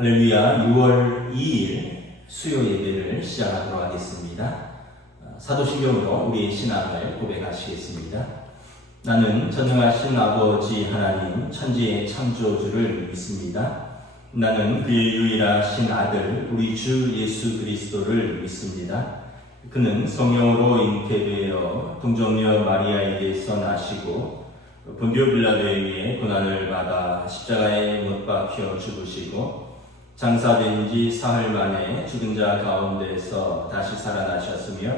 할렐루야. 6월 2일 수요 예배를 시작하도록 하겠습니다. 사도신경으로 우리의 신앙을 고백하시겠습니다. 나는 전능하신 아버지 하나님 천지의 창조주를 믿습니다. 나는 그의 유일하신 아들 우리 주 예수 그리스도를 믿습니다. 그는 성령으로 잉태되어 동정녀 마리아에게서 나시고 본디오 빌라도에 의해 고난을 받아 십자가에 못 박혀 죽으시고 장사된 지 사흘 만에 죽은 자 가운데서 다시 살아나셨으며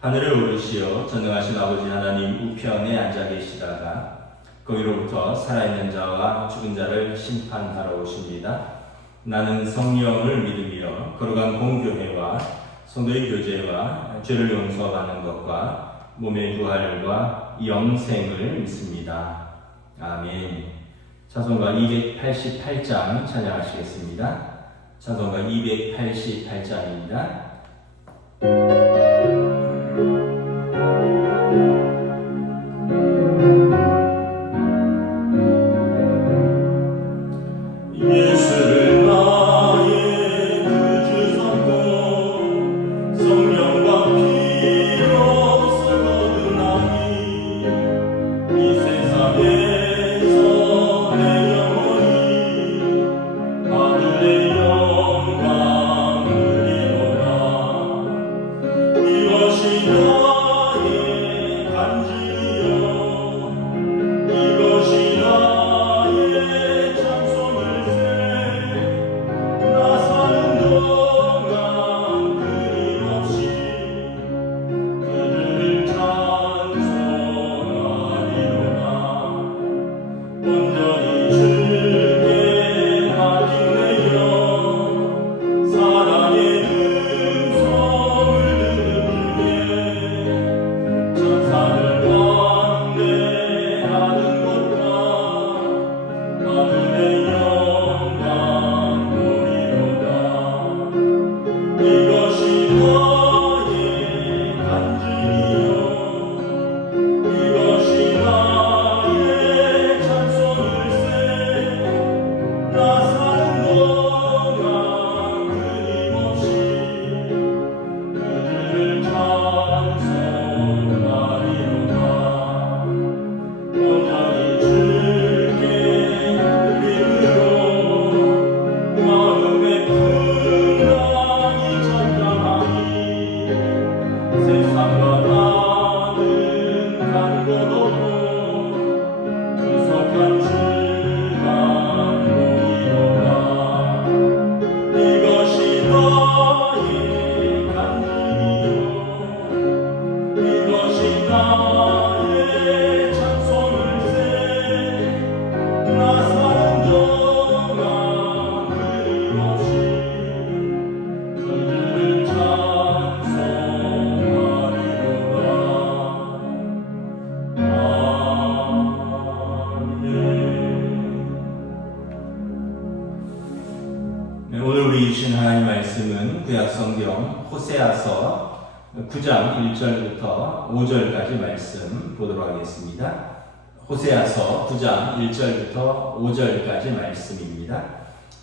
하늘에 오르시어 전능하신 아버지 하나님 우편에 앉아 계시다가 거기로부터 살아있는 자와 죽은 자를 심판하러 오십니다. 나는 성령을 믿으며 거룩한 공교회와 성도의 교제와 죄를 용서받는 것과 몸의 부활과 영생을 믿습니다. 아멘. 찬송가 288장 찬양하시겠습니다. 찬송가 288장입니다. 예수를 나의 구주 삼고 성령과 피로 거듭나니 이 세상에서 내 영혼이 하늘의 영광 누리노라. 이것이 나의 간증이요 이것이 나의 찬송일세. 나 사는 동안 끊임없이 그들을 찬송하리로다. 온전히 주께 맡긴 내 영 사랑의 음성을 듣는 중에 천사들 왕래하는 것과 하늘의 영광 보리로다. 이것이 나의 간증이요 이것이 나의 찬송일세. 나 사는 동안 끊임없이 그들을 찬송하리로다. 온전히 주께 드림으로 마음의 풍랑이 잠잠하니 세상과 나는 간 곳 없고 구속한 주만 보이노라. 이것이 나의 간증이요 이것이 나의 찬송일세. 나 사는 동안 끊임없이 그들을 찬송하리로다. 아멘. 오늘 우리 주신 하나님 말씀은 구약성경 호세아서 9장 1절부터 5절까지 말씀 보도록 하겠습니다. 호세아서 9장 1절부터 5절까지 말씀입니다.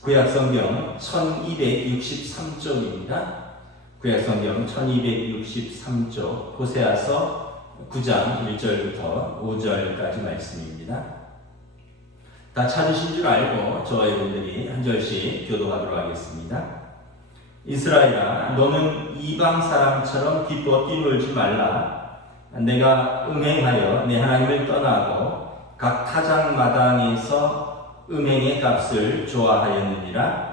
구약성경 1263쪽입니다. 구약성경 1263쪽 호세아서 9장 1절부터 5절까지 말씀입니다. 다 찾으신 줄 알고 저와 여러분들이 한 절씩 교독하도록 하겠습니다. 이스라엘아, 너는 이방 사람처럼 기뻐 뛰놀지 말라. 내가 음행하여 내 하나님을 떠나고 각 타작마당에서 음행의 값을 좋아하였느니라.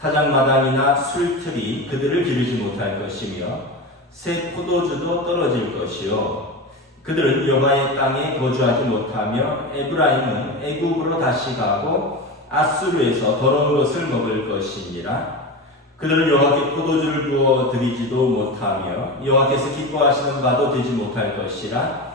타작마당이나 술틀이 그들을 기르지 못할 것이며 새 포도주도 떨어질 것이요 그들은 여호와의 땅에 거주하지 못하며 에브라임은 애굽으로 다시 가고 아수르에서 더러운 것을 먹을 것이니라. 그들은 여호와께 포도주를 부어 드리지도 못하며 여호와께서 기뻐하시는 바도 되지 못할 것이라.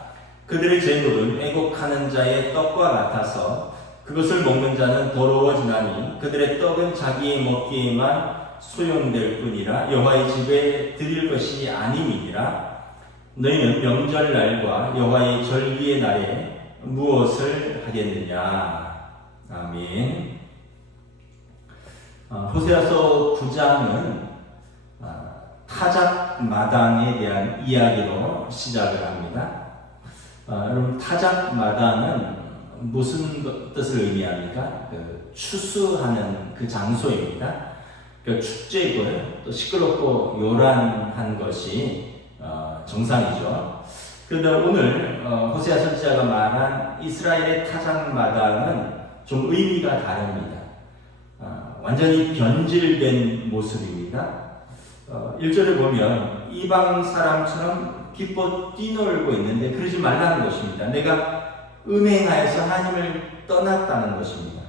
그들의 제물은 애곡하는 자의 떡과 같아서 그것을 먹는 자는 더러워지나니 그들의 떡은 자기의 먹기에만 소용될 뿐이라. 여호와의 집에 드릴 것이 아님이니라. 너희는 명절날과 여호와의 절기의 날에 무엇을 하겠느냐. 아멘. 호세아서 9장은 타작 마당에 대한 이야기로 시작을 합니다. 여러분, 타작 마당은 무슨 뜻을 의미합니까? 추수하는 그 장소입니다. 축제이고 또 시끄럽고 요란한 것이 정상이죠. 그런데 오늘 호세아 선지자가 말한 이스라엘의 타작 마당은 좀 의미가 다릅니다. 완전히 변질된 모습입니다. 1절에 보면 이방 사람처럼 기뻐 뛰놀고 있는데 그러지 말라는 것입니다. 내가 음행하여서 하나님을 떠났다는 것입니다.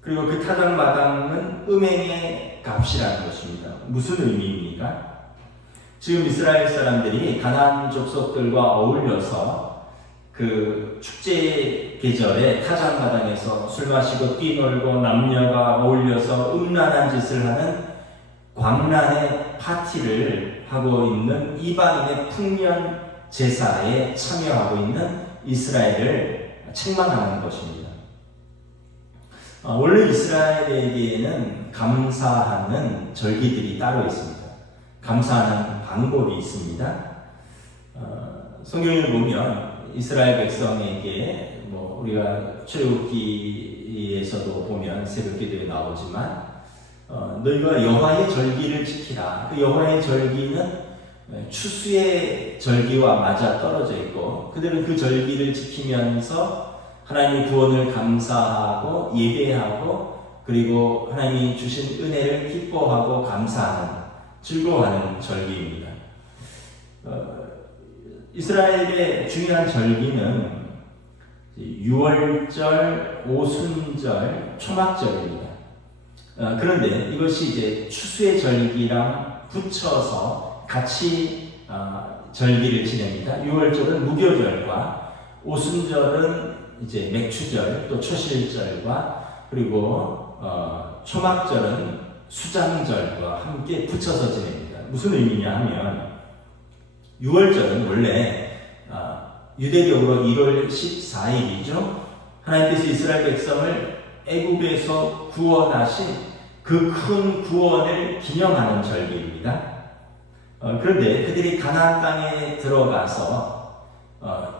그리고 그 타작 마당은 음행의 값이라는 것입니다. 무슨 의미입니까? 지금 이스라엘 사람들이 가나안 족속들과 어울려서 그 축제 계절에 타작 마당에서 술 마시고 뛰놀고 남녀가 어울려서 음란한 짓을 하는 광란의 파티를 하고 있는 이방인의 풍년 제사에 참여하고 있는 이스라엘을 책망하는 것입니다. 원래 이스라엘에게는 감사하는 절기들이 따로 있습니다. 감사하는 방법이 있습니다. 성경을 보면 이스라엘 백성에게 우리가 출애굽기에서도 보면 새벽기도에 나오지만 너희가 여호와의 절기를 지키라. 그 여호와의 절기는 추수의 절기와 맞아 떨어져 있고 그들은 그 절기를 지키면서 하나님의 구원을 감사하고 예배하고 그리고 하나님이 주신 은혜를 기뻐하고 감사하는 즐거워하는 절기입니다. 이스라엘의 중요한 절기는 유월절, 오순절, 초막절입니다. 그런데 이것이 이제 추수의 절기랑 붙여서 같이 절기를 지냅니다. 유월절은 무교절과 오순절은 이제 맥추절, 또 초실절과 그리고 초막절은 수장절과 함께 붙여서 지냅니다. 무슨 의미냐 하면 유월절은 원래 유대적으로 1월 14일이죠. 하나님께서 이스라엘 백성을 애굽에서 구원하신 그 큰 구원을 기념하는 절기입니다. 그런데 그들이 가나안 땅에 들어가서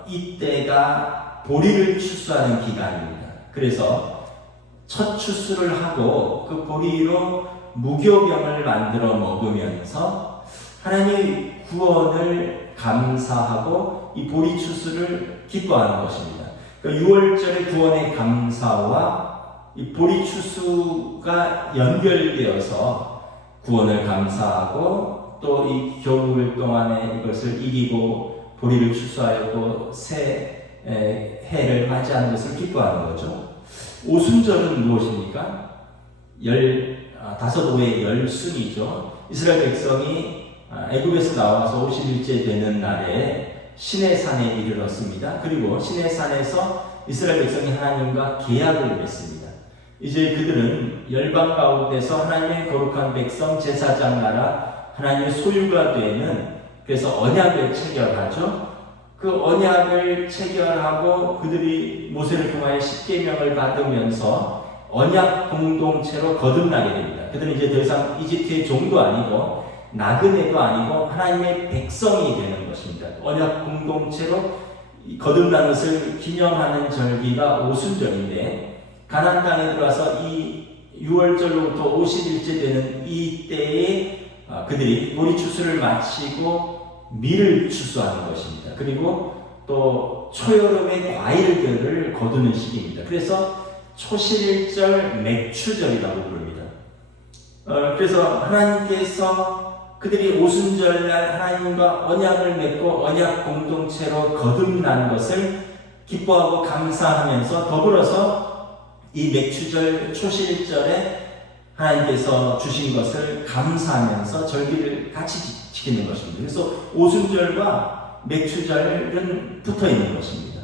이때가 보리를 추수하는 기간입니다. 그래서 첫 추수를 하고 그 보리로 무교병을 만들어 먹으면서 하나님의 구원을 감사하고 이 보리 추수를 기뻐하는 것입니다. 그러니까 6월절의 구원의 감사와 이 보리 추수가 연결되어서 구원을 감사하고 또 이 겨울 동안에 이것을 이기고 보리를 추수하였고 새 해를 맞이하는 것을 기뻐하는 거죠. 오순절은 무엇입니까? 15호의 열순이죠. 이스라엘 백성이 애굽에서 나와서 50일째 되는 날에 시내산에 이르렀습니다. 그리고 시내산에서 이스라엘 백성이 하나님과 계약을 맺습니다. 이제 그들은 열방 가운데서 하나님의 거룩한 백성 제사장 나라 하나님의 소유가 되는 그래서 언약을 체결하죠. 그 언약을 체결하고 그들이 모세를 통하여 십계명을 받으면서 언약 공동체로 거듭나게 됩니다. 그들은 이제 더 이상 이집트의 종도 아니고 나그네도 아니고 하나님의 백성이 되는 것입니다. 언약 공동체로 거듭나는 것을 기념하는 절기가 오순절인데 가나안 땅에 들어와서 이 6월절로부터 50일째 되는 이때에 그들이 보리 추수를 마치고 밀을 추수하는 것입니다. 그리고 또 초여름의 과일들을 거두는 시기입니다. 그래서 초실절 맥추절이라고 부릅니다. 그래서 하나님께서 그들이 오순절날 하나님과 언약을 맺고 언약 공동체로 거듭난 것을 기뻐하고 감사하면서 더불어서 이 맥추절 초실절에 하나님께서 주신 것을 감사하면서 절기를 같이 지키는 것입니다. 그래서 오순절과 맥추절은 붙어 있는 것입니다.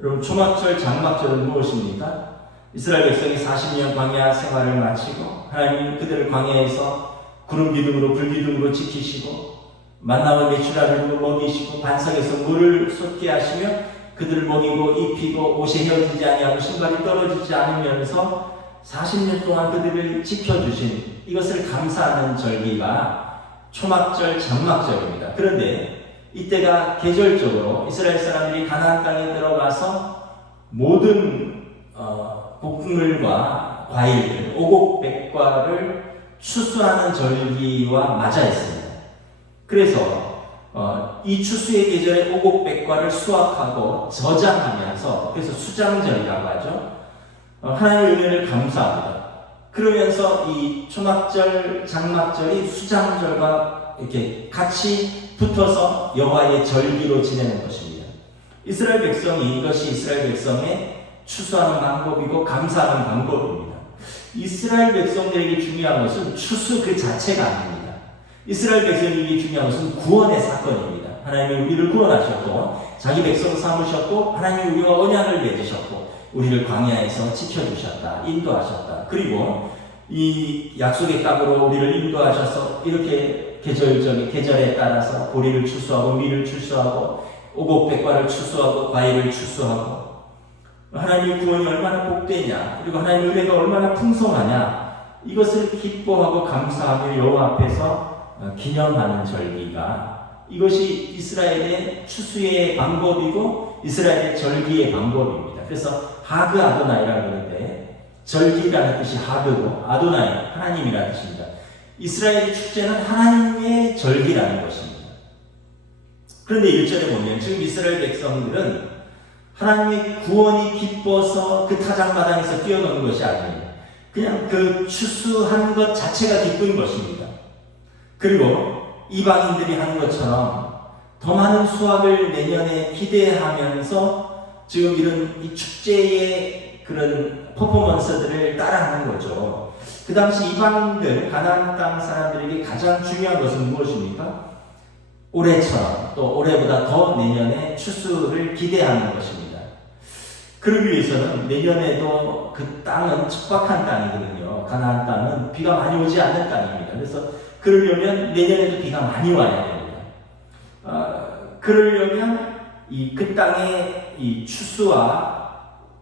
여러분, 초막절, 장막절은 무엇입니까? 이스라엘 백성이 40년 광야 생활을 마치고 하나님 그들을 광야에서 구름 기둥으로 불 기둥으로 지키시고 만나와 메추라를 먹이시고 반석에서 물을 쏟게 하시며 그들을 먹이고 입히고 옷이 헤어지지 아니하고 신발이 떨어지지 않으면서 40년 동안 그들을 지켜주신 이것을 감사하는 절기가 초막절, 장막절입니다. 그런데 이때가 계절적으로 이스라엘 사람들이 가나안 땅에 들어가서 모든 곡물과 과일들, 오곡백과를 추수하는 절기와 맞아 있습니다. 그래서 이 추수의 계절에 오곡백과를 수확하고 저장하면서, 그래서 수장절이라고 하죠. 하나님의 은혜를 감사합니다. 그러면서 이 초막절, 장막절이 수장절과 이렇게 같이 붙어서 여호와의 절기로 지내는 것입니다. 이스라엘 백성이, 이것이 이스라엘 백성의 추수하는 방법이고 감사하는 방법입니다. 이스라엘 백성들에게 중요한 것은 추수 그 자체가 아닙니다. 이스라엘 백성에게 중요한 것은 구원의 사건입니다. 하나님이 우리를 구원하셨고 자기 백성 삼으셨고 하나님이 우리와 언약을 맺으셨고 우리를 광야에서 지켜주셨다, 인도하셨다. 그리고 이 약속의 땅으로 우리를 인도하셔서 이렇게 계절에 따라서 보리를 추수하고 밀을 추수하고 오곡백과를 추수하고 과일을 추수하고 하나님의 구원이 얼마나 복되냐, 그리고 하나님의 은혜가 얼마나 풍성하냐, 이것을 기뻐하고 감사하며 여호와 앞에서 기념하는 절기가, 이것이 이스라엘의 추수의 방법이고 이스라엘의 절기의 방법입니다. 그래서 하그 아도나이라고 하는데, 절기라는 뜻이 하그고 아도나이 하나님이라는 뜻입니다. 이스라엘의 축제는 하나님의 절기라는 것입니다. 그런데 1절에 보면 지금 이스라엘 백성들은 하나님의 구원이 기뻐서 그 타작마당에서 뛰어노는 것이 아니에요. 그냥 그 추수하는 것 자체가 기쁜 것입니다. 그리고 이방인들이 하는 것처럼 더 많은 수확을 내년에 기대하면서 지금 이런 이 축제의 그런 퍼포먼스들을 따라하는 거죠. 그 당시 이방인들, 가나안 땅 사람들에게 가장 중요한 것은 무엇입니까? 올해처럼 또 올해보다 더 내년에 추수를 기대하는 것입니다. 그러기 위해서는 내년에도 그 땅은 척박한 땅이거든요. 가나안 땅은 비가 많이 오지 않는 땅입니다. 그래서 그러려면 내년에도 비가 많이 와야 됩니다. 그러려면 그 땅에 이 추수와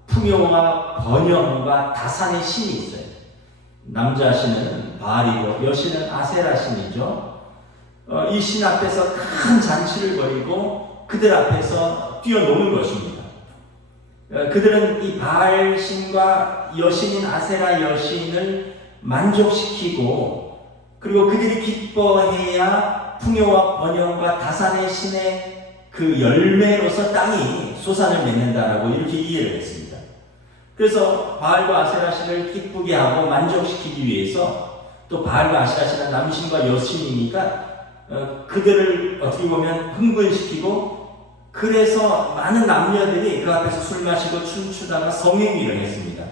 풍요와 번영과 다산의 신이 있어요. 남자 신은 바알이고 여신은 아세라 신이죠. 이 신 앞에서 큰 잔치를 벌이고 그들 앞에서 뛰어노는 것입니다. 그들은 이 바알 신과 여신인 아세라 여신을 만족시키고, 그리고 그들이 기뻐해야 풍요와 번영과 다산의 신의 그 열매로서 땅이 소산을 맺는다라고 이렇게 이해를 했습니다. 그래서 바알과 아세라 신을 기쁘게 하고 만족시키기 위해서, 또 바알과 아세라 신은 남신과 여신이니까 그들을 어떻게 보면 흥분시키고, 그래서 많은 남녀들이 그 앞에서 술 마시고 춤추다가 성행위를 했습니다.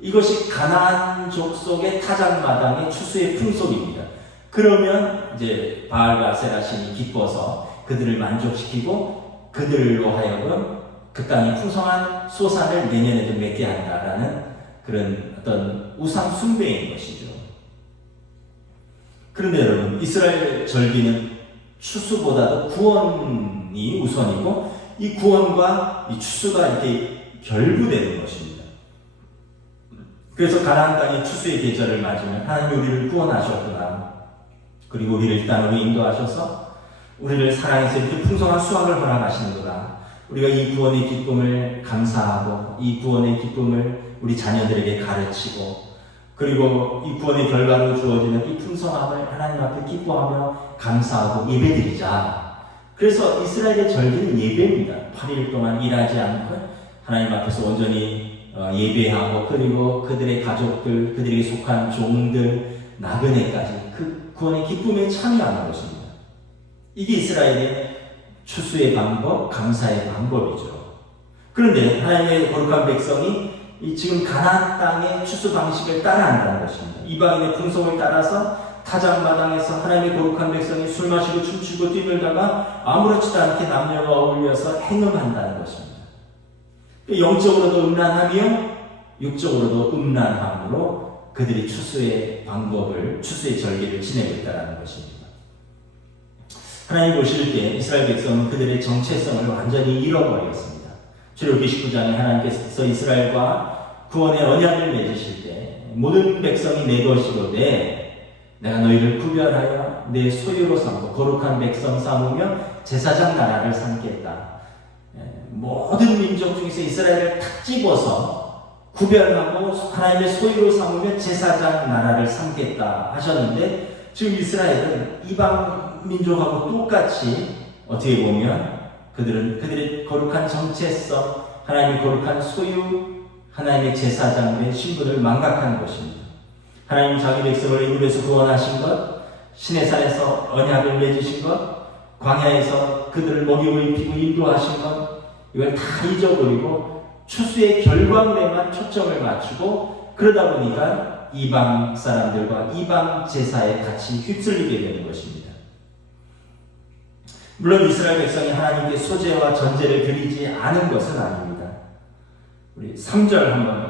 이것이 가나안 족속의 타작마당의 추수의 풍속입니다. 그러면 이제 바알과 아세라 신이 기뻐서 그들을 만족시키고 그들로 하여금 그 땅이 풍성한 소산을 내년에도 맺게 한다라는 그런 어떤 우상 숭배인 것이죠. 그런데 여러분, 이스라엘 절기는 추수보다도 구원이 우선이고 이 구원과 이 추수가 이렇게 결부되는 것입니다. 그래서 가나안 땅의 추수의 계절을 맞으면 하나님이 우리를 구원하셨구나, 그리고 우리를 이 땅으로 인도하셔서 우리를 사랑해서 이렇게 풍성한 수확을 허락하시는구나, 우리가 이 구원의 기쁨을 감사하고 이 구원의 기쁨을 우리 자녀들에게 가르치고, 그리고 이 구원의 결과로 주어지는 이 풍성함을 하나님 앞에 기뻐하며 감사하고 예배드리자. 그래서 이스라엘의 절기는 예배입니다. 8일 동안 일하지 않고 하나님 앞에서 온전히 예배하고, 그리고 그들의 가족들, 그들에게 속한 종들, 나그네까지 그 구원의 기쁨에 참여하는 것입니다. 이게 이스라엘의 추수의 방법, 감사의 방법이죠. 그런데 하나님의 거룩한 백성이 지금 가나안 땅의 추수 방식을 따라한다는 것입니다. 이방인의 풍속을 따라서 타작마당에서 하나님의 거룩한 백성이 술 마시고 춤추고 뛰놀다가 아무렇지도 않게 남녀가 어울려서 행음한다는 것입니다. 영적으로도 음란하며 육적으로도 음란함으로 그들이 추수의 방법을, 추수의 절기를 지내고 있다는 것입니다. 하나님 보실 때 이스라엘 백성은 그들의 정체성을 완전히 잃어버렸습니다. 출애굽기 19장에 하나님께서 이스라엘과 구원의 언약을 맺으실 때 모든 백성이 내 것이로되 내가 너희를 구별하여 내 소유로 삼고 거룩한 백성 삼으며 제사장 나라를 삼겠다. 모든 민족 중에서 이스라엘을 탁 집어서 구별하고 하나님의 소유로 삼으며 제사장 나라를 삼겠다 하셨는데, 지금 이스라엘은 이방 민족하고 똑같이 어떻게 보면 그들의 거룩한 정체성, 하나님의 거룩한 소유, 하나님의 제사장의 신분을 망각하는 것입니다. 하나님 자기 백성을 애굽에서 구원하신 것, 시내산에서 언약을 맺으신 것, 광야에서 그들을 먹이고 입히고 인도하신 것, 이걸 다 잊어버리고 추수의 결과물에만 초점을 맞추고, 그러다 보니까 이방 사람들과 이방 제사에 같이 휩쓸리게 되는 것입니다. 물론 이스라엘 백성이 하나님께 소제와 전제를 드리지 않은 것은 아닙니다. 우리 3절 한번,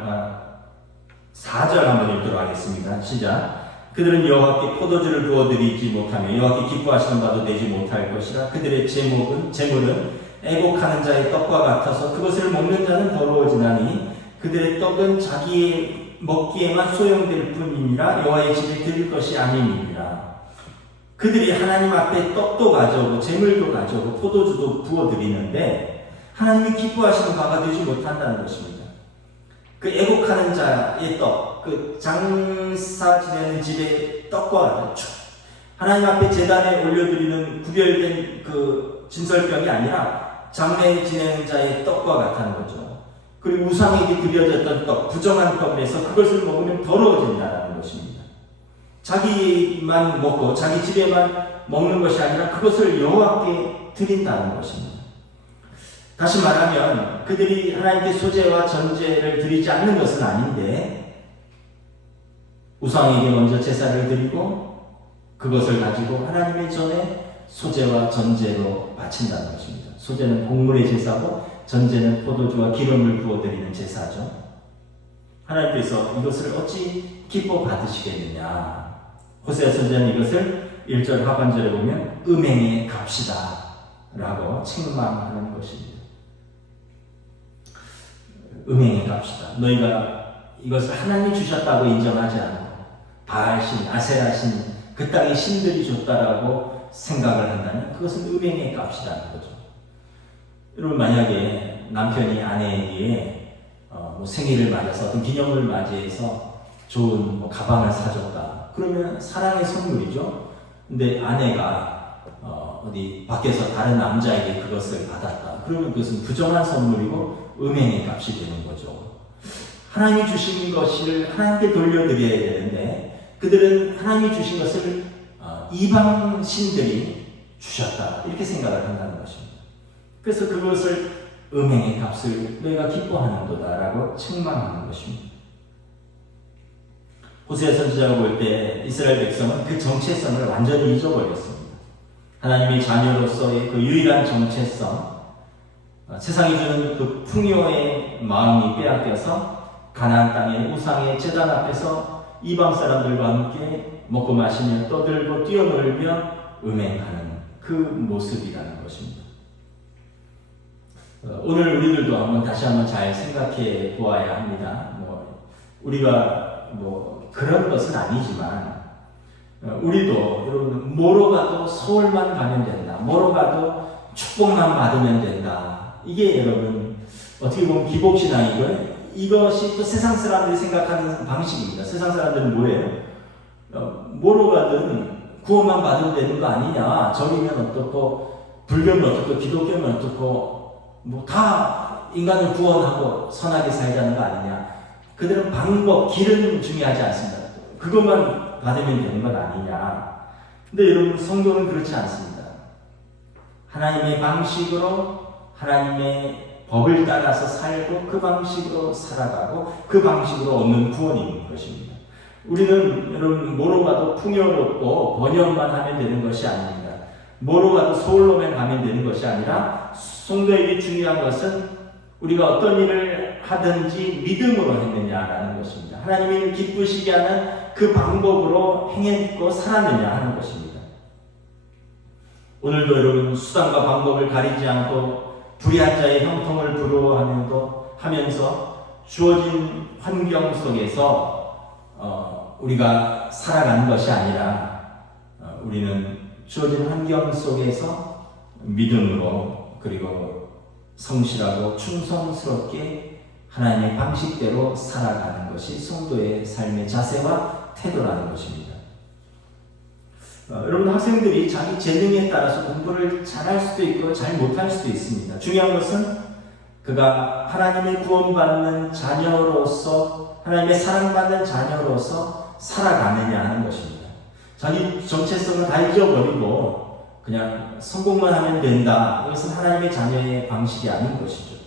4절 한번 읽도록 하겠습니다. 시작. 그들은 여호와께 포도주를 부어드리지 못하며 여호와께 기뻐하시는 바도 되지 못할 것이라. 그들의 제물은 애곡하는 자의 떡과 같아서 그것을 먹는 자는 더러워지나니 그들의 떡은 자기의 먹기에만 소용될 뿐이니라. 여호와의 집에 드릴 것이 아님이니라. 그들이 하나님 앞에 떡도 가져오고 제물도 가져오고 포도주도 부어드리는데 하나님이 기뻐하시는 바가 되지 못한다는 것입니다. 그 애곡하는 자의 떡, 그 장사 지내는 집의 떡과 같죠. 하나님 앞에 제단에 올려드리는 구별된 그 진설병이 아니라 장례 지내는 자의 떡과 같다는 거죠. 그리고 우상에게 드려졌던 떡, 부정한 떡에서 그것을 먹으면 더러워진다는 것입니다. 자기만 먹고 자기 집에만 먹는 것이 아니라 그것을 여호와께 드린다는 것입니다. 다시 말하면 그들이 하나님께 소제와 전제를 드리지 않는 것은 아닌데, 우상에게 먼저 제사를 드리고 그것을 가지고 하나님의 전에 소제와 전제로 바친다는 것입니다. 소제는 곡물의 제사고 전제는 포도주와 기름을 부어드리는 제사죠. 하나님께서 이것을 어찌 기뻐 받으시겠느냐. 호세아 선지자는 이것을 1절 하반절에 보면 음행의 값이다 라고 책망하는 것입니다. 음행의 값이다. 너희가 이것을 하나님이 주셨다고 인정하지 않고 바알신, 아세라신, 그 땅의 신들이 줬다라고 생각을 한다면 그것은 음행의 값이라는 거죠. 여러분, 만약에 남편이 아내에게 생일을 맞아서 어떤 기념을 맞이해서 좋은 가방을 사줬다. 그러면 사랑의 선물이죠. 근데 아내가 어디 밖에서 다른 남자에게 그것을 받았다. 그러면 그것은 부정한 선물이고 음행의 값이 되는 거죠. 하나님이 주신 것을 하나님께 돌려드려야 되는데 그들은 하나님이 주신 것을 이방 신들이 주셨다 이렇게 생각을 한다는 것입니다. 그래서 그것을 음행의 값을 너희가 기뻐하는도다 라고 책망하는 것입니다. 호세아 선지자가 볼 때 이스라엘 백성은 그 정체성을 완전히 잊어버렸습니다. 하나님의 자녀로서의 그 유일한 정체성, 세상이 주는 그 풍요의 마음이 빼앗겨서 가나안 땅의 우상의 제단 앞에서 이방 사람들과 함께 먹고 마시며 떠들고 뛰어놀며 음행하는 그 모습이라는 것입니다. 오늘 우리들도 한번 다시 한번 잘 생각해 보아야 합니다. 우리가 그런 것은 아니지만 우리도 여러분 뭐로 가도 서울만 가면 된다. 뭐로 가도 축복만 받으면 된다. 이게 여러분 어떻게 보면 기복신앙이고요. 이것이 또 세상 사람들이 생각하는 방식입니다. 세상 사람들은 뭐예요? 뭐로 가든 구원만 받으면 되는 거 아니냐. 절이면 어떻고 불교면 어떻고 기독교면 어떻고 다 인간을 구원하고 선하게 살자는 거 아니냐. 그들은 방법, 길은 중요하지 않습니다. 그것만 받으면 되는 건 아니냐. 근데 여러분 성도는 그렇지 않습니다. 하나님의 방식으로 하나님의 법을 따라서 살고 그 방식으로 살아가고 그 방식으로 얻는 구원이 있는 것입니다. 우리는 여러분 뭐로 가도 풍요롭고 번영만 하면 되는 것이 아닙니다. 뭐로 가도 서울로만 가면 되는 것이 아니라 성도에게 중요한 것은 우리가 어떤 일을 하든지 믿음으로 했느냐라는 것입니다. 하나님이 기쁘시게 하는 그 방법으로 행했고 살았느냐 하는 것입니다. 오늘도 여러분 수단과 방법을 가리지 않고 불의한 자의 형통을 부러워하면서 주어진 환경 속에서 우리가 살아가는 것이 아니라 우리는 주어진 환경 속에서 믿음으로 그리고 성실하고 충성스럽게 하나님의 방식대로 살아가는 것이 성도의 삶의 자세와 태도라는 것입니다. 여러분, 학생들이 자기 재능에 따라서 공부를 잘할 수도 있고 잘 못할 수도 있습니다. 중요한 것은 그가 하나님의 구원받는 자녀로서, 하나님의 사랑받는 자녀로서 살아가느냐 하는 것입니다. 자기 정체성을 다 잊어버리고 그냥 성공만 하면 된다. 이것은 하나님의 자녀의 방식이 아닌 것이죠.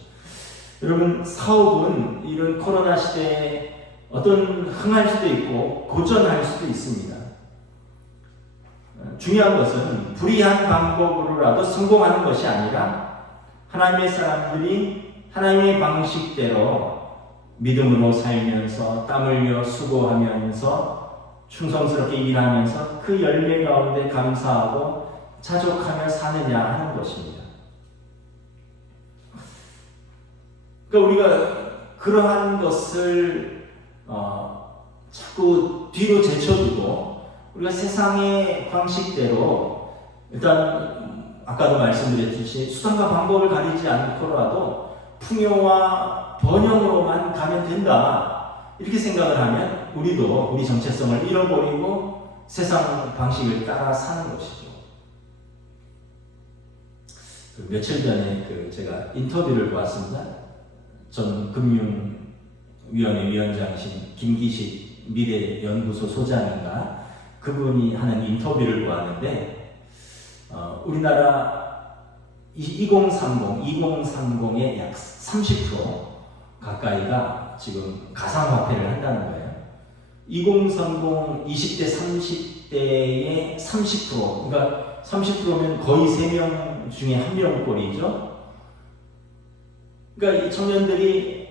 여러분, 사업은 이런 코로나 시대에 어떤 흥할 수도 있고 고전할 수도 있습니다. 중요한 것은 불의한 방법으로라도 성공하는 것이 아니라 하나님의 사람들이 하나님의 방식대로 믿음으로 살면서 땀 흘려 수고하면서 충성스럽게 일하면서 그 열매 가운데 감사하고 자족하며 사느냐 하는 것입니다. 그러니까 우리가 그러한 것을 자꾸 뒤로 제쳐두고 우리가 세상의 방식대로 일단 아까도 말씀드렸듯이 수단과 방법을 가리지 않고라도 풍요와 번영으로만 가면 된다 이렇게 생각을 하면 우리도 우리 정체성을 잃어버리고 세상 방식을 따라 사는 것이죠. 며칠 전에 제가 인터뷰를 보았습니다. 전 금융위원회 위원장이신 김기식 미래연구소 소장인가 그분이 하는 인터뷰를 보았는데 우리나라 2030의 약 30% 가까이가 지금 가상화폐를 한다는 거예요. 2030 20대 30대의 30% 그러니까 30%면 거의 3명 중에 1명꼴이죠. 그러니까 이 청년들이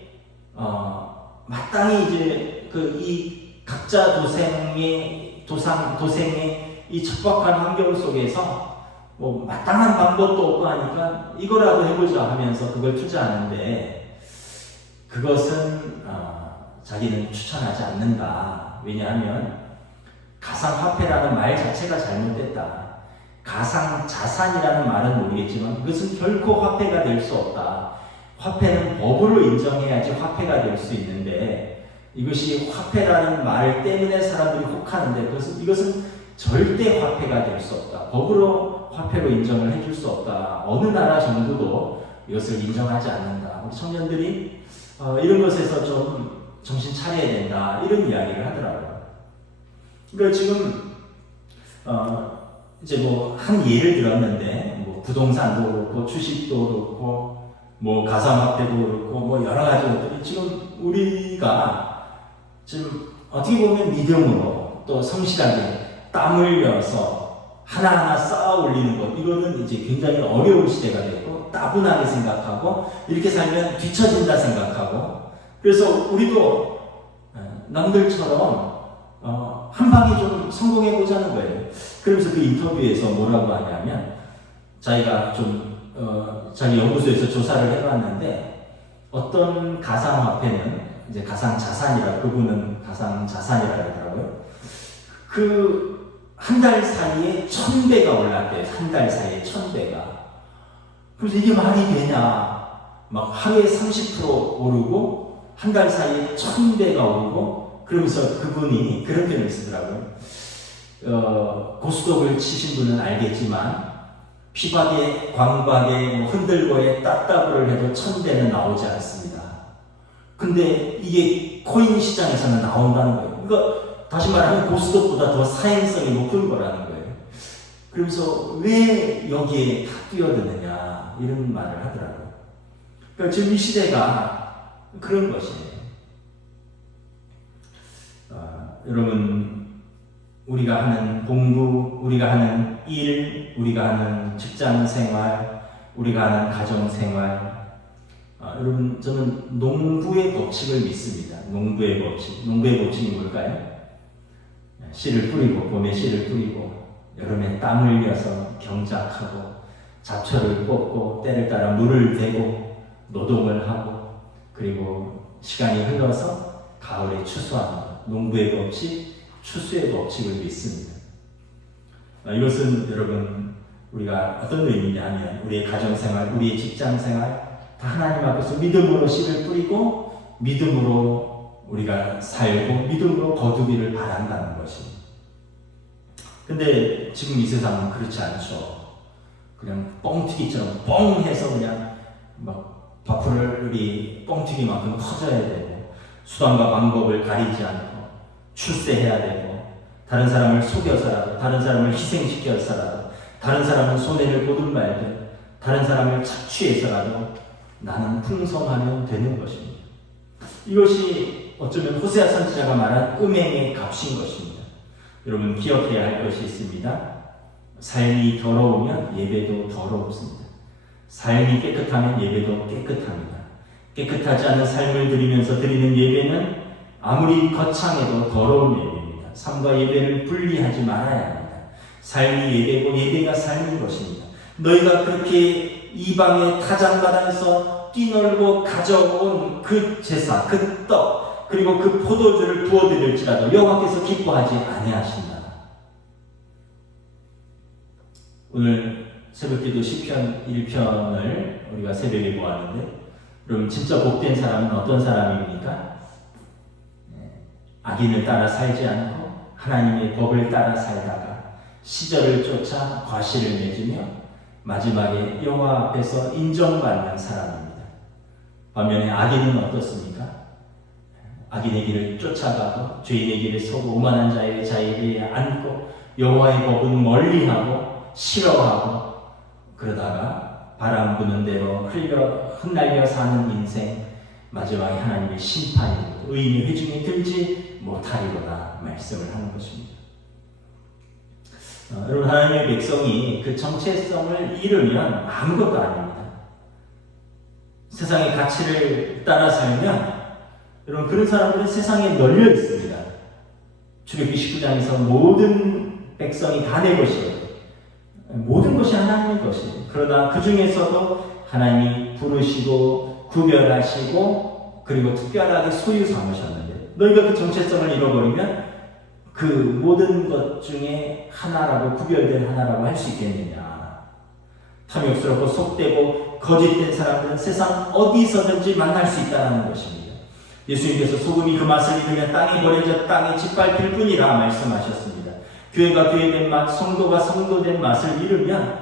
마땅히 이제 이 각자 도생의 이 척박한 환경 속에서 뭐 마땅한 방법도 없고 하니까 이거라도 해보자 하면서 그걸 투자하는데 그것은 자기는 추천하지 않는다. 왜냐하면 가상화폐라는 말 자체가 잘못됐다. 가상자산이라는 말은 모르겠지만 그것은 결코 화폐가 될 수 없다. 화폐는 법으로 인정해야지 화폐가 될 수 있는데 이것이 화폐라는 말 때문에 사람들이 혹하는데 이것은 절대 화폐가 될 수 없다. 법으로 화폐로 인정을 해줄 수 없다. 어느 나라 정부도 이것을 인정하지 않는다. 우리 청년들이 이런 것에서 좀 정신 차려야 된다. 이런 이야기를 하더라고요. 그러니까 지금 이제 뭐 한 예를 들었는데 뭐 부동산도 그렇고 주식도 그렇고 뭐 가상화폐도 그렇고 뭐 여러 가지 것들이 지금 우리가 지금 어떻게 보면 믿음으로 또 성실하게 땀 흘려서 하나하나 쌓아 올리는 것 이거는 이제 굉장히 어려운 시대가 됐고 따분하게 생각하고 이렇게 살면 뒤처진다 생각하고 그래서 우리도 남들처럼 한 방에 좀 성공해 보자는 거예요. 그러면서 그 인터뷰에서 뭐라고 하냐면 자기가 좀 자기 연구소에서 조사를 해봤는데 어떤 가상화폐는 이제 가상자산이라고 그분은 가상자산이라고 하더라고요. 그 한 달 사이에 1000배가 올랐대요. 한 달 사이에 1000배가. 그래서 이게 말이 되냐? 막 하루에 30% 오르고 한 달 사이에 1000배가 오르고 그러면서 그분이 그런 표현을 쓰더라고요. 고스톱을 치신 분은 알겠지만 피박에 광박에 뭐 흔들고에 따따블을 해도 1000배는 나오지 않습니다. 근데 이게 코인 시장에서는 나온다는 거예요. 그러니까 다시 말하면 고스톱보다 더 사행성이 높은 거라는 거예요. 그러면서 왜 여기에 다 뛰어드느냐 이런 말을 하더라고요. 그러니까 지금 이 시대가 그런 것이에요. 여러분 우리가 하는 공부, 우리가 하는 일, 우리가 하는 직장 생활, 우리가 하는 가정 생활 여러분 저는 농부의 법칙을 믿습니다. 농부의 법칙. 농부의 법칙이 뭘까요? 씨를 뿌리고 봄에 씨를 뿌리고 여름에 땀 흘려서 경작하고 잡초를 뽑고 때를 따라 물을 대고 노동을 하고 그리고 시간이 흘러서 가을에 추수합니다. 농부의 법칙, 추수의 법칙을 믿습니다. 이것은 여러분 우리가 어떤 의미냐면 우리의 가정생활, 우리의 직장생활 다 하나님 앞에서 믿음으로 씨를 뿌리고 믿음으로 우리가 살고 믿음으로 거두기를 바란다는 것입니다. 근데 지금 이 세상은 그렇지 않죠. 그냥 뻥튀기처럼 뻥 해서 그냥 막 밥풀이 뻥튀기만큼 커져야 되고 수단과 방법을 가리지 않고 출세해야 되고 다른 사람을 속여서라도 다른 사람을 희생시켜서라도 다른 사람은 손해를 보든 말든 다른 사람을 착취해서라도 나는 풍성하면 되는 것입니다. 이것이 어쩌면 호세아 선지자가 말한 음행의 값인 것입니다. 여러분 기억해야 할 것이 있습니다. 삶이 더러우면 예배도 더럽습니다. 삶이 깨끗하면 예배도 깨끗합니다. 깨끗하지 않은 삶을 드리면서 드리는 예배는 아무리 거창해도 더러운 예배입니다. 삶과 예배를 분리하지 말아야 합니다. 삶이 예배고 예배가 삶인 것입니다. 너희가 그렇게 이방의 타작마당에서 뛰놀고 가져온 그 제사, 그 떡, 그리고 그 포도주를 부어드릴지라도 여호와께서 기뻐하지 아니하신다. 오늘 새벽기도 시편 1편을 우리가 새벽에 보았는데 그럼 진짜 복된 사람은 어떤 사람입니까? 악인을 따라 살지 않고 하나님의 법을 따라 살다가 시절을 쫓아 과실을 맺으며 마지막에 여호와 앞에서 인정받는 사람입니다. 반면에 악인은 어떻습니까? 악인의 길을 쫓아가고 죄인의 길을 서고 오만한 자의 자리에 앉고 여호와의 법은 멀리하고 싫어하고 그러다가 바람 부는 대로 흩날려 사는 인생 마지막에 하나님의 심판이고 의인의 회중에 들지 못하리로다 말씀을 하는 것입니다. 여러분 하나님의 백성이 그 정체성을 잃으면 아무것도 아닙니다. 세상의 가치를 따라 살면 여러분 그런 사람들은 세상에 널려 있습니다. 출애굽기 19장에서 모든 백성이 다 내 것이에요. 모든 것이 하나님의 것이에요. 그러나 그 중에서도 하나님이 부르시고 구별하시고 그리고 특별하게 소유 삼으셨는데 너희가 그 정체성을 잃어버리면 그 모든 것 중에 하나라고 구별된 하나라고 할 수 있겠느냐. 탐욕스럽고 속되고 거짓된 사람들은 세상 어디서든지 만날 수 있다는 것입니다. 예수님께서 소금이 그 맛을 잃으면 땅에 버려져 땅에 짓밟힐 뿐이라 말씀하셨습니다. 교회가 교회된 맛, 성도가 성도된 맛을 잃으면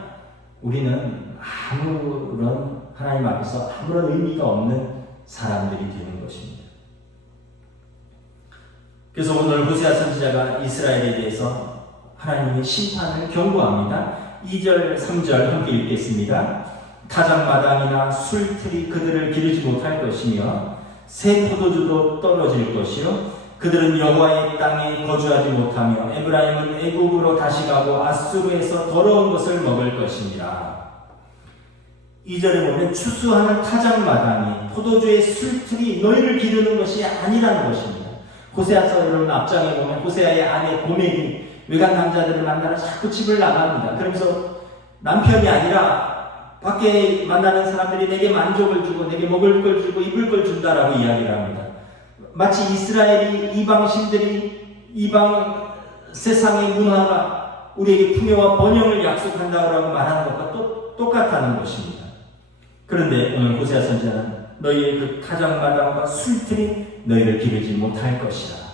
우리는 아무런 하나님 앞에서 아무런 의미가 없는 사람들이 되는 것입니다. 그래서 오늘 호세아 선지자가 이스라엘에 대해서 하나님의 심판을 경고합니다. 2절, 3절 함께 읽겠습니다. 타작마당이나 술틀이 그들을 기르지 못할 것이며 새 포도주도 떨어질 것이요 그들은 여호와의 땅에 거주하지 못하며 에브라임은 애굽으로 다시 가고 아수르에서 더러운 것을 먹을 것입니다. 2절에 보면 추수하는 타작마당이 포도주의 술틀이 너희를 기르는 것이 아니라는 것입니다. 호세아서 여러분 앞장에 보면 호세아의 아내 고멜이 외간 남자들을 만나러 자꾸 집을 나갑니다. 그러면서 남편이 아니라 밖에 만나는 사람들이 내게 만족을 주고 내게 먹을 걸 주고 입을 걸 준다라고 이야기를 합니다. 마치 이스라엘이 이방신들이 이방 세상의 문화가 우리에게 풍요와 번영을 약속한다고 말하는 것과 똑같다는 것입니다. 그런데 오늘 호세아 선지자는 너희의 그 타작마당과 술틀이 너희를 기르지 못할 것이다.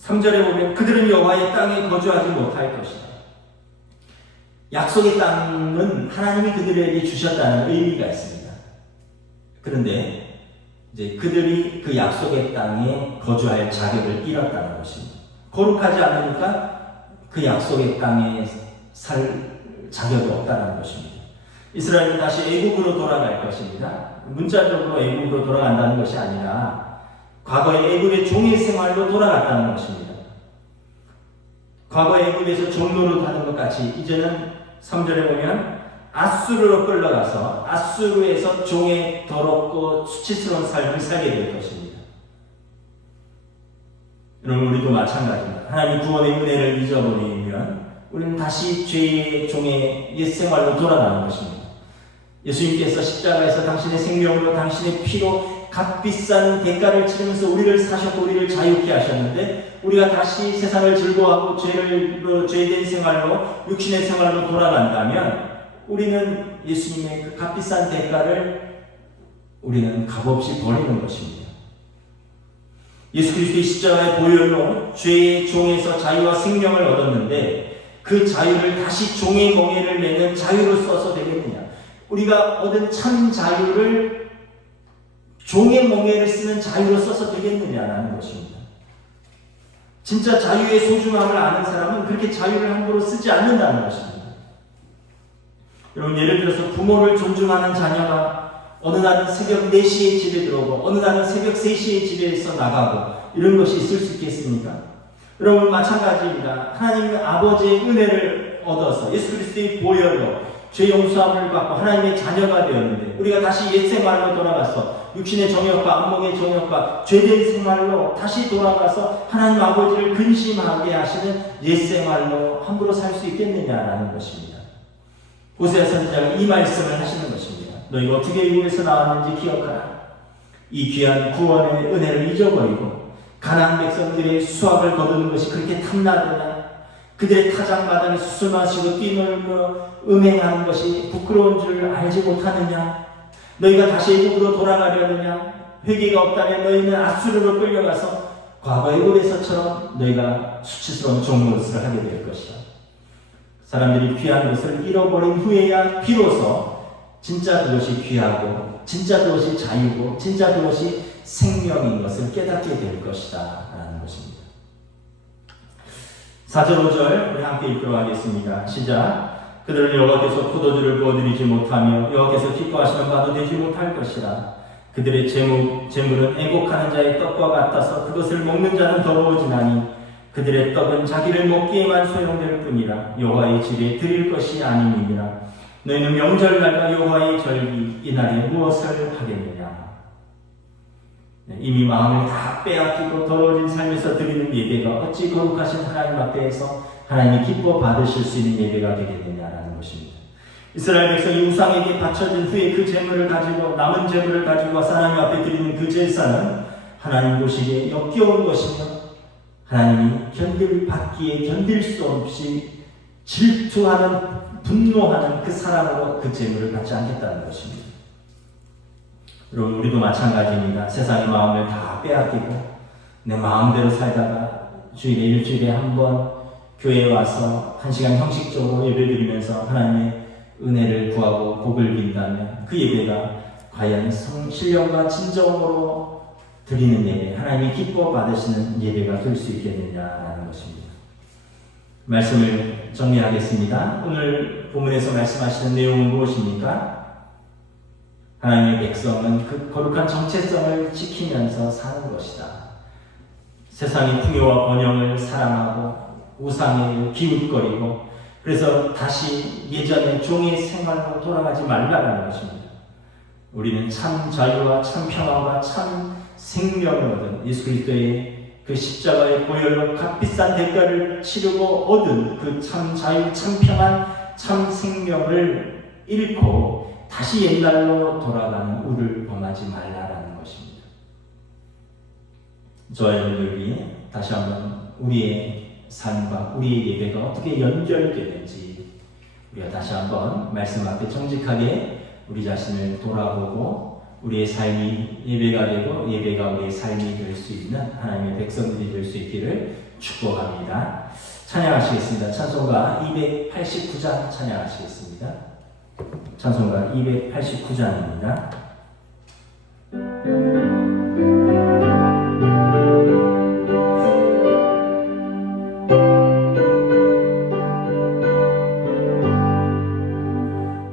3절에 보면 그들은 여호와의 땅에 거주하지 못할 것이다. 약속의 땅은 하나님이 그들에게 주셨다는 의미가 있습니다. 그런데 이제 그들이 그 약속의 땅에 거주할 자격을 잃었다는 것입니다. 거룩하지 않으니까 그 약속의 땅에 살 자격이 없다는 것입니다. 이스라엘은 다시 애굽으로 돌아갈 것입니다. 문자적으로 애굽으로 돌아간다는 것이 아니라 과거의 애굽의 종의 생활로 돌아갔다는 것입니다. 과거의 애굽에서 종노릇 하는 것 같이 이제는 3절에 보면 아수르로 끌려가서 아수르에서 종의 더럽고 수치스러운 삶을 살게 될 것입니다. 여러분 우리도 마찬가지입니다. 하나님 구원의 은혜를 잊어버리면 우리는 다시 죄의 종의 옛 생활로 돌아가는 것입니다. 예수님께서 십자가에서 당신의 생명으로 당신의 피로 값비싼 대가를 치르면서 우리를 사셨고 우리를 자유케 하셨는데 우리가 다시 세상을 즐거워하고 죄된 생활로 육신의 생활로 돌아간다면 우리는 예수님의 그 값비싼 대가를 우리는 값없이 버리는 것입니다. 예수 그리스도의 십자가의 보혈로 죄의 종에서 자유와 생명을 얻었는데 그 자유를 다시 종의 멍에를 내는 자유로 써서 되겠느냐? 우리가 얻은 참 자유를 종의 멍에를 쓰는 자유로 써서 되겠느냐라는 것입니다. 진짜 자유의 소중함을 아는 사람은 그렇게 자유를 함부로 쓰지 않는다는 것입니다. 여러분, 예를 들어서 부모를 존중하는 자녀가 어느 날은 새벽 4시에 집에 들어오고 어느 날은 새벽 3시에 집에서 나가고 이런 것이 있을 수 있겠습니까? 여러분, 마찬가지입니다. 하나님 아버지의 은혜를 얻어서 예수 그리스도의 보혈로 죄 용서함을 받고 하나님의 자녀가 되었는데 우리가 다시 옛 생활로 돌아가서 육신의 정욕과 안목의 정욕과 죄된 생활로 다시 돌아가서 하나님 아버지를 근심하게 하시는 옛 생활로 함부로 살 수 있겠느냐라는 것입니다. 호세아 선지자가 이 말씀을 하시는 것입니다. 너희가 어떻게 미국에서 나왔는지 기억하라. 이 귀한 구원의 은혜를 잊어버리고 가나안 백성들의 수확을 거두는 것이 그렇게 탐나느냐? 그들의 타작마당에 술 마시고 뛰놀며 음행하는 것이 부끄러운 줄 알지 못하느냐? 너희가 다시 애굽으로 돌아가려느냐? 회개가 없다면 너희는 아수르로 끌려가서 과거 애굽에서처럼 너희가 수치스러운 종노릇을 하게 될 것이다. 사람들이 귀한 것을 잃어버린 후에야 비로소 진짜 그것이 귀하고 진짜 그것이 자유고 진짜 그것이 생명인 것을 깨닫게 될 것이다 라는 것입니다. 4절 5절 우리 함께 읽도록 하겠습니다. 시작. 그들은 여호와께서 포도주를 부어드리지 못하며 여호와께서 기뻐하시는 바도 되지 못할 것이라. 그들의 재물은 애곡하는 자의 떡과 같아서 그것을 먹는 자는 더러워지나니 그들의 떡은 자기를 먹기에만 소용될 뿐이라. 여호와의 집에 드릴 것이 아니니라. 너희는 명절날과 여호와의 절기 이날에 무엇을 하겠느냐? 이미 마음을 다 빼앗기고 더러워진 삶에서 드리는 예배가 어찌 거룩하신 하나님 앞에서 하나님이 기뻐 받으실 수 있는 예배가 되겠느냐라는 것입니다. 이스라엘 백성이 우상에게 바쳐진 후에 그 재물을 가지고 남은 재물을 가지고 하나님 앞에 드리는 그 제사는 하나님 보시기에 역겨운 것이며 하나님이 받기에 견딜 수 없이 질투하는 분노하는 그 사랑으로 그 재물을 받지 않겠다는 것입니다. 여러분, 우리도 마찬가지입니다. 세상의 마음을 다 빼앗기고 내 마음대로 살다가 주일에 일주일에 한 번 교회에 와서 1시간 형식적으로 예배드리면서 하나님의 은혜를 구하고 복을 빈다면 그 예배가 과연 신령과 진정으로 드리는 예배, 하나님이 기뻐 받으시는 예배가 될 수 있겠느냐라는 것입니다. 말씀을 정리하겠습니다. 오늘 본문에서 말씀하시는 내용은 무엇입니까? 하나님의 백성은 그 거룩한 정체성을 지키면서 사는 것이다. 세상의 풍요와 번영을 사랑하고 우상에 기웃거리고 그래서 다시 예전의 종의 생활로 돌아가지 말라는 것입니다. 우리는 참 자유와 참 평화와 참 생명을 얻은 예수 그리스도의 그 십자가의 보혈로 값비싼 대가를 치르고 얻은 그 참 자유, 참 평안, 참 생명을 잃고 다시 옛날로 돌아가는 우를 범하지 말라라는 것입니다. 저와 여러분들이 다시 한번 우리의 삶과 우리의 예배가 어떻게 연결되는지 우리가 다시 한번 말씀 앞에 정직하게 우리 자신을 돌아보고 우리의 삶이 예배가 되고 예배가 우리의 삶이 될 수 있는 하나님의 백성들이 될 수 있기를 축복합니다. 찬양하시겠습니다. 찬송가 289장 찬양하시겠습니다. 찬송가 289장입니다. 찾은 너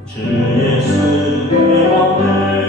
주 예수 내 맘에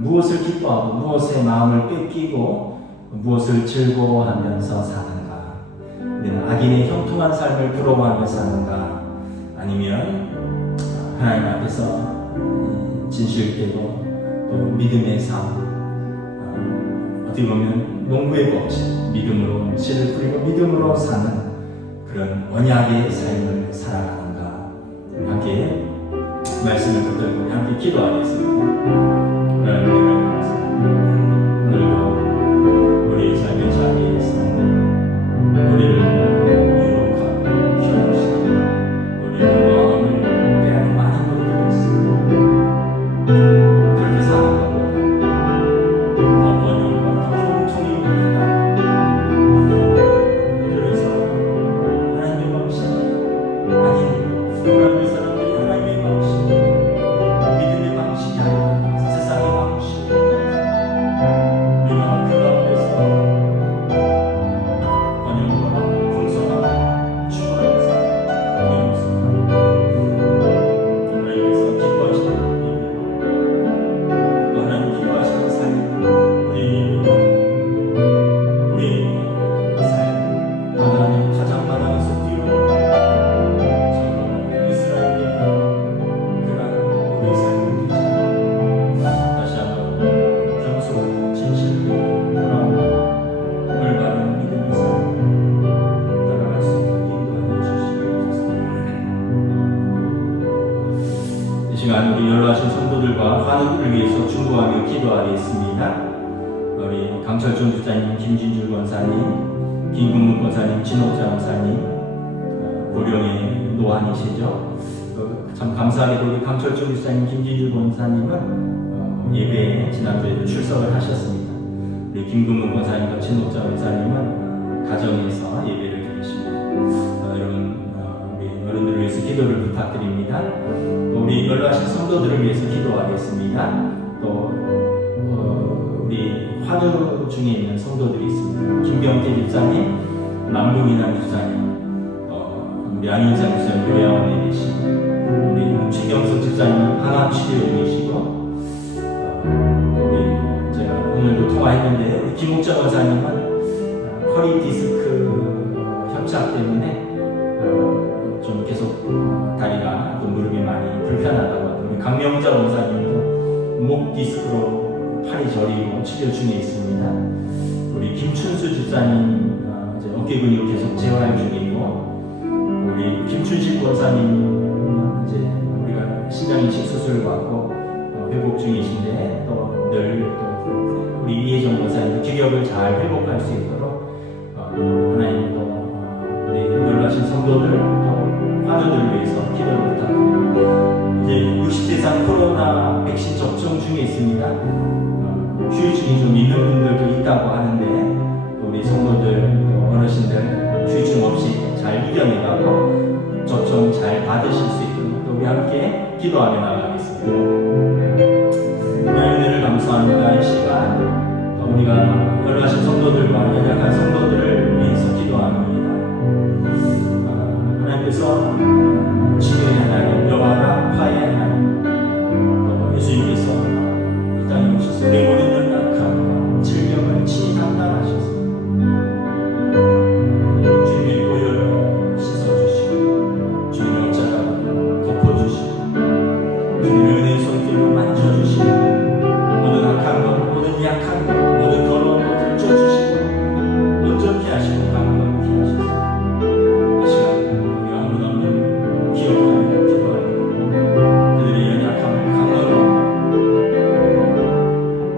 무엇을 기뻐하고 무엇에 마음을 뺏기고 무엇을 즐거워하면서 사는가? 우리는 악인의 형통한 삶을 부러워하며 사는가? 아니면 하나님 앞에서 진실되고 또 믿음의 삶, 어떻게 보면 농부의 법칙, 믿음으로 씨를 뿌리고 믿음으로 사는 그런 언약의 삶을 살아가는가? 함께 말씀을 붙들고 함께 기도하겠습니다. 오늘도 우리의 삶의 자리에서 우리를 유혹하고 키워주시고 우리의 마음을 빼앗는 많은 것들이 있습니다. 그렇게 살아가고 더 번영과 더 형통이 있다. 그래서 하나님의 방식 아닌 하나님의 사람들이 하나님의 방식 믿음의 방식이 아니라 세상의 방식 우리가 그 가운데서 번영과 풍성함을 추구하면서 우리의 모습을 하나님께서 기뻐하시는 또 하나님 기뻐하시는 삶 우리의 삶 바다의 가장 바다에서 뛰어오르는 정말 이스라엘의 그런 우리의 삶을 되지 다시 한번 겸손 진실되고 돌아오고 올바른 믿음의 삶을 따라갈 수 있도록 인도하여 주시옵소서. 이 시간 우리 연로하신 성도들과 환우들을 위해서 중보하며 기도하겠습니다. 우리 강철준 집사님, 김진주 권사님, 김근문 권사님, 진옥자 권사님, 고령의 노안이시죠. 참 감사하게도 우리 강철준 집사님, 김진주 권사님은 예배에 지난주에도 출석을 하셨습니다. 우리 김근문 권사님과 진옥자 성도들을 위해서 기도하겠습니다. 또 우리 환우 중에 있는 성도들이 있습니다. 김경태 집사님, 남궁인환 집사님, 우리 안윤상 집사님 요양원에 계시고, 우리 최경석 집사님 항암 치료 중이시고, 우리 제가 오늘도 통화했는데 우리 김옥자 권사님은 허리 디스크 협착 때문에 좀 계속 다리가 또 무릎이 많이 불편하다고 하더라고요. 우리 강명자 원사님도 목 디스크로 팔이 저리고 치료 중에 있습니다. 우리 김춘수 집사님 이제 어깨 근육 계속 재활 중이고, 우리 김춘식 원사님 이제 우리가 신장 이식 수술을 받고 회복 중이신데, 또 늘 또 우리 이혜정 원사님도 기력을 잘 회복할 수 있도록 하나님 또 우리 연락하신 성도들 또 환우들 위해서 기도를 부탁드립니다. 이제 60세 이상 코로나 백신 접종 중에 있습니다. 후유증이 좀 있는 분들도 있다고 하는데, 우리 성도들 또 어르신들 후유증 없이 잘 이겨내가고 접종 잘 받으실 수 있도록 또 우리 함께 기도하며 나가겠습니다. 하나님 은혜를 감사합니다. 이 시간 또 우리가 연락하신 성도들과 연약한 성도들을 위해서 기도합니다. 하나님께서 치료의 하나님, 여호와 라파의 하나님, 또 예수님께서 이 땅에 오셔서 우리 모든 연약함과 질병을 친히 담당하셔서 주님의 보혈을 씻어주시고, 주님의 십자가로 덮어주시고, 주님의 은혜의 손길로 만져주시고, 모든 악한 것, 모든 약한 것, 모든 더러운 것을 쪄주시고 온전히 하시고 강건케 하셔서 이 시간 우리 아무도 없는 기억하며 기도합니다. 그들의 연약함을 강건하고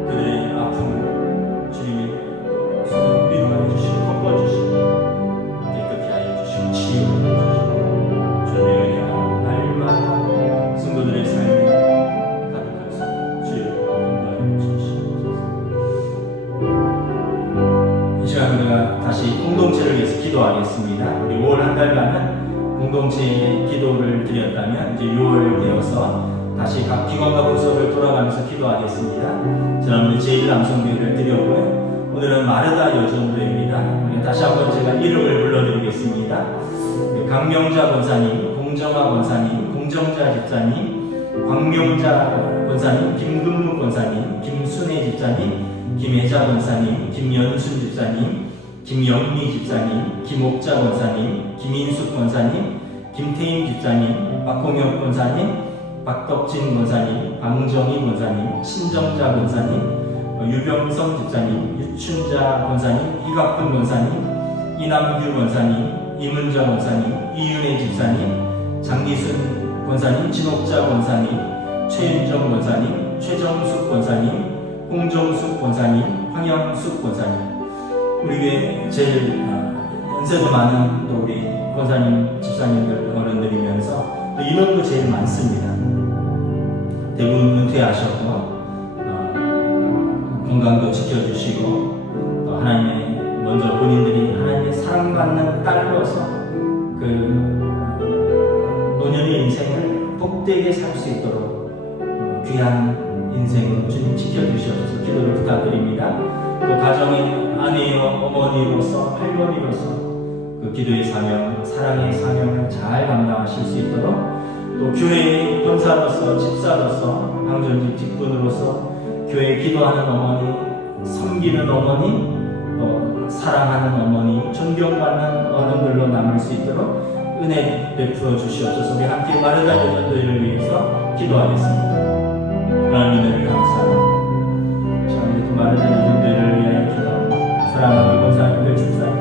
그들의 아픔을 주님의 손으로 위로하여 주시고 덮어주시고 깨끗게 하여 주시고 치유하여 주시고, 주님의 은혜가 날마다 성도들의 삶에 가득하소서. 주여 인도하여 주시옵소서. 이 시간 우리가 다시 공동체를 위해서 기도하겠습니다. 우리 5월 한 달간은 공동체에 기도를 드렸다면, 이제 6월 되어서 다시 각 기관과 부서를 돌아가면서 기도하겠습니다. 지난번에 제1남성교회를 드렸고요. 오늘은 마르다 여전도입니다. 다시 한번 제가 이름을 불러드리겠습니다. 강명자 권사님, 공정아 권사님, 공정자 집사님, 광명자 권사님, 김근무 권사님, 김순애 집사님, 김혜자 권사님, 김연순 집사님, 김영미 집사님, 김옥자 권사님, 김인숙 권사님, 김태임 집사님, 박홍혁 권사님, 박덕진 권사님, 방정희 권사님, 신정자 권사님, 유병성 집사님, 유춘자 권사님, 이갑근 권사님, 이남규 권사님, 이문자 권사님, 이윤혜 집사님, 장기순 권사님, 진옥자 권사님, 최윤정 권사님, 최정숙 권사님, 홍정숙 권사님, 황영숙 권사님, 우리 교회 제일 연세도 많은 또 우리 권사님, 집사님들 어른들이면서 또 인원도 제일 많습니다. 대부분 은퇴하셨고 건강도 지켜주시고, 또 하나님의 먼저 본인들이 하나님의 사랑받는 딸로서 그 노년의 인생을 복되게 살 수 있도록 귀한 인생으로 주님 지켜주셔서 기도를 부탁드립니다. 또 가정의 아내요 어머니로서 할머니로서 그 기도의 사명, 사랑의 사명을 잘 감당하실 수 있도록, 또 교회의 권사로서, 집사로서, 방전직 직분으로서 교회에 기도하는 어머니, 섬기는 어머니, 또 사랑하는 어머니, 존경받는 어른들로 남을 수 있도록 은혜 베풀어 주시옵소서. 우리 함께 마르다 여전도회를 위해서 기도하겠습니다. 하나님 은혜를 감사합니다. 자, 우리 또 마르다 여전도회를 위하여 기도합니다. 사랑하는 권사님들, 집사님,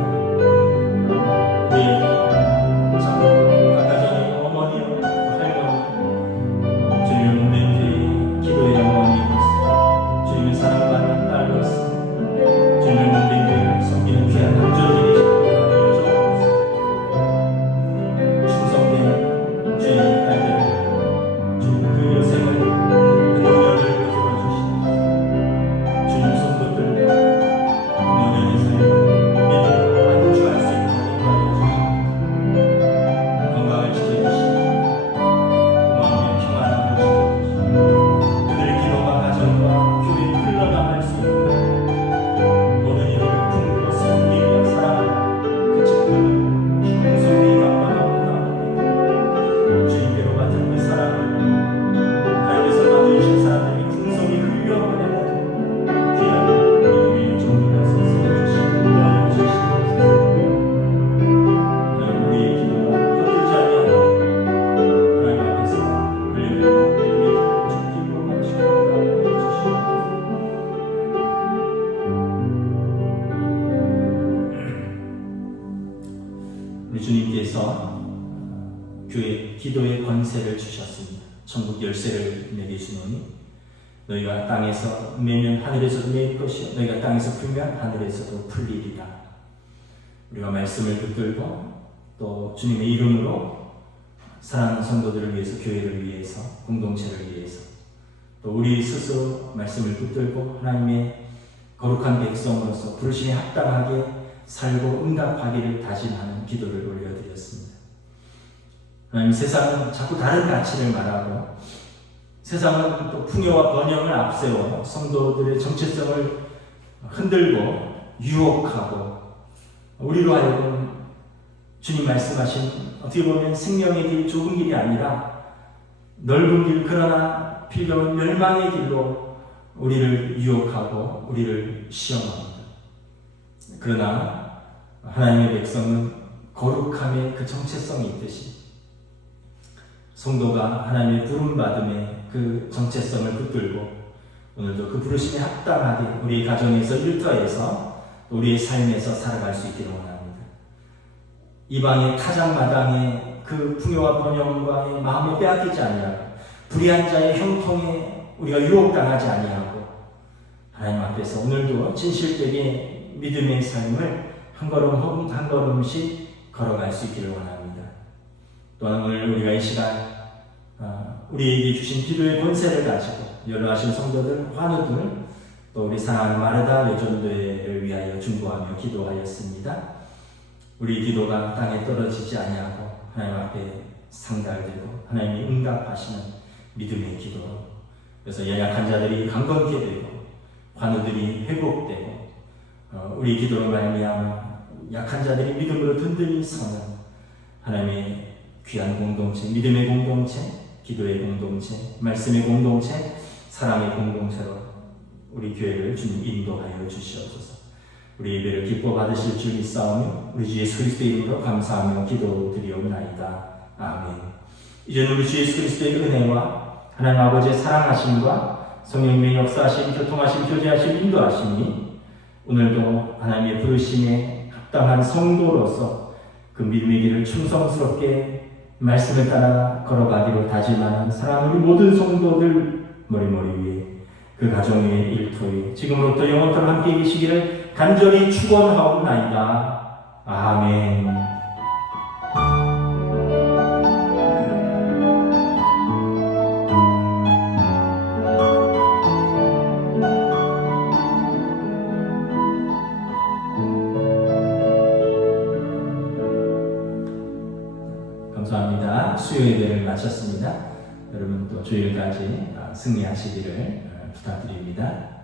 우리 각 가정의 어머니요, 할머니, 주님의 몸된 기도의 어머니로서, 주님의 사랑받는 딸로서, 주님의 몸된 교회를 섬기는 귀한 남조들이시고 충성된 주님의 딸들, 주님 그 여생을, 그 노년을 거두어 주시옵소서. 주님 성도들 노년의 삶을 우리 주님께서 교회 기도의 권세를 주셨습니다. 천국 열쇠를 내게 주노니 너희가 땅에서 매면 하늘에서도 매일 것이요 너희가 땅에서 풀면 하늘에서도 풀리리라. 우리가 말씀을 붙들고 또 주님의 이름으로 사랑하는 성도들을 위해서, 교회를 위해서, 공동체를 위해서 또 우리 스스로 말씀을 붙들고 하나님의 거룩한 백성으로서 부르심에 합당하게 살고 응답하기를 다짐하는 기도를 올려드렸습니다. 하나님, 세상은 자꾸 다른 가치를 말하고 세상은 또 풍요와 번영을 앞세워 성도들의 정체성을 흔들고 유혹하고 우리로 하여금 주님 말씀하신 어떻게 보면 생명의 길, 좁은 길이 아니라 넓은 길, 그러나 필요한 멸망의 길로 우리를 유혹하고 우리를 시험합니다. 그러나 하나님의 백성은 거룩함의 그 정체성이 있듯이 성도가 하나님의 부름받음의 그 정체성을 붙들고 오늘도 그 부르심에 합당하게 우리 가정에서, 일터에서, 우리의 삶에서 살아갈 수 있기를 원합니다. 이방의 타작마당의 그 풍요와 번영과의 마음을 빼앗기지 아니하고 불의한 자의 형통에 우리가 유혹당하지 아니하고 하나님 앞에서 오늘도 진실되게 믿음의 삶을 한 걸음 한 걸음씩 걸어갈 수 있기를 원합니다. 또한 오늘 우리가 이 시간 우리에게 주신 기도의 권세를 가지고 연로하신 성도들, 환우들, 또 우리 사랑하는 마르다 여전도회를 위하여 중보하며 기도하였습니다. 우리 기도가 땅에 떨어지지 아니하고 하나님 앞에 상달되고 하나님이 응답하시는 믿음의 기도, 그래서 연약한 자들이 강건케 되고 환우들이 회복되고 우리 기도로 말미암아 약한 자들이 믿음으로 든든히 서는 하나님의 귀한 공동체, 믿음의 공동체, 기도의 공동체, 말씀의 공동체, 사랑의 공동체로 우리 교회를 주님 인도하여 주시옵소서. 우리 예배를 기뻐 받으실 줄 믿사오며 우리 주 예수 그리스도의 이름으로 감사하며 기도드리옵나이다. 아멘. 이제는 우리 주 예수 그리스도의 은혜와 하나님 아버지의 사랑하심과 성령님의 역사하심, 교통하심, 교제하심, 인도하심이 오늘도 하나님의 부르심에 합당한 성도로서 그 믿음의 길을 충성스럽게 말씀을 따라 걸어가기로 다짐하는 사랑하는 우리 모든 성도들 머리머리 위에, 그 가정 위에, 일터 위에 지금으로부터 영원토록 함께 계시기를 간절히 축원하옵나이다. 아멘. 감사합니다. 수요 예배를 마쳤습니다. 여러분 또 주일까지 승리하시기를 부탁드립니다.